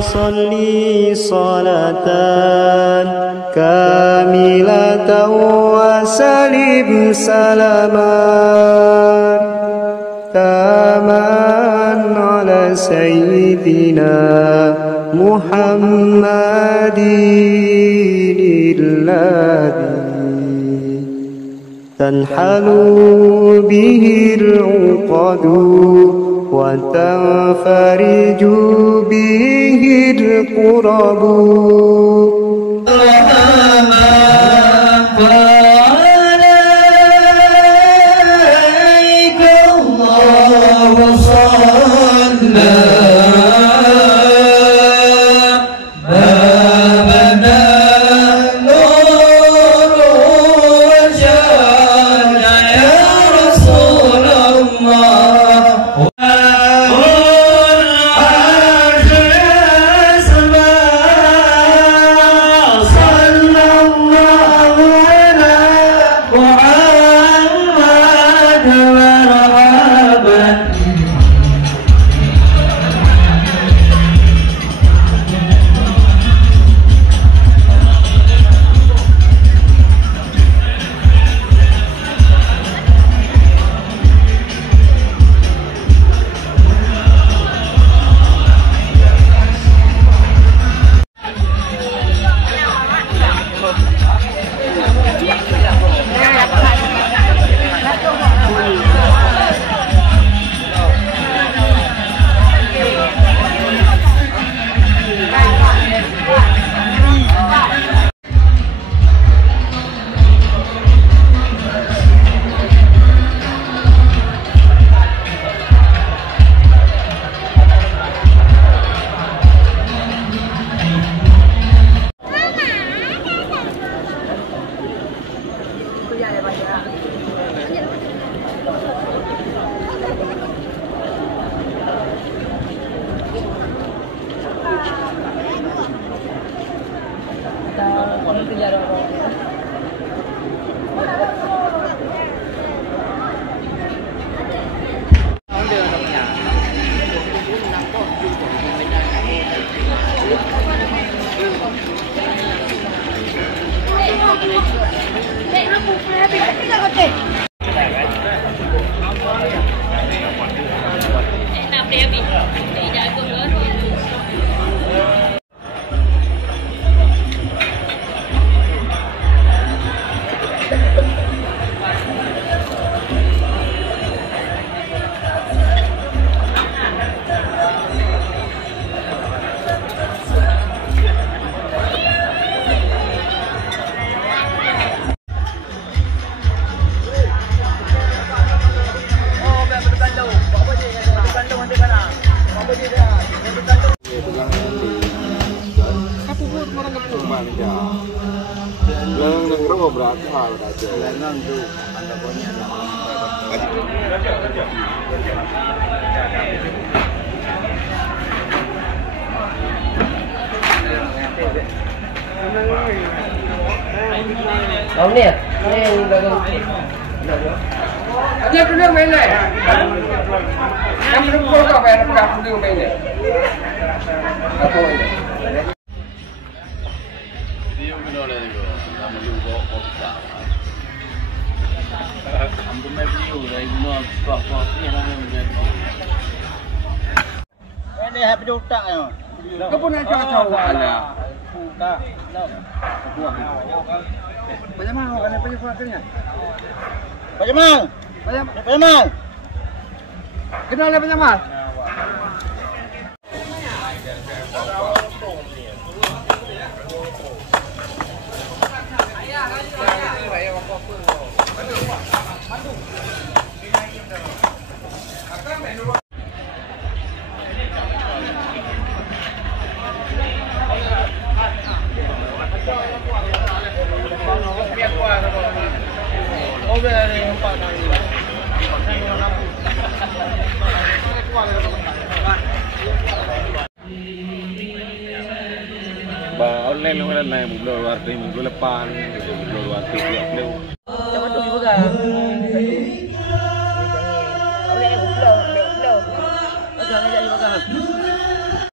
صلي صلاة كاملة وسلم سلاما تاما على سيدنا محمد الذي تنحل به العقد وتنفرج به الكرب. Ông nè, anh dia dulu main lah. Yang belum kau kau bayar apa dulu main lah. Apa ini? Dia mungkin orang itu, nama lu kau bisa. Ambil video lah, ini apa ni yang namanya. Ini happy dotak ya. Kau pun nak tahu ada. Tak, tak. Pak Jamal, kan apa yang akhirnya? Pak Jamal. Pak Jamal. Kenal Pak Jamal? Online lu kan naik mobil luar tu, mobil depan, mobil luar tu tiap lu. Coba tu juga. Boleh mobil. Macam ni jadi juga.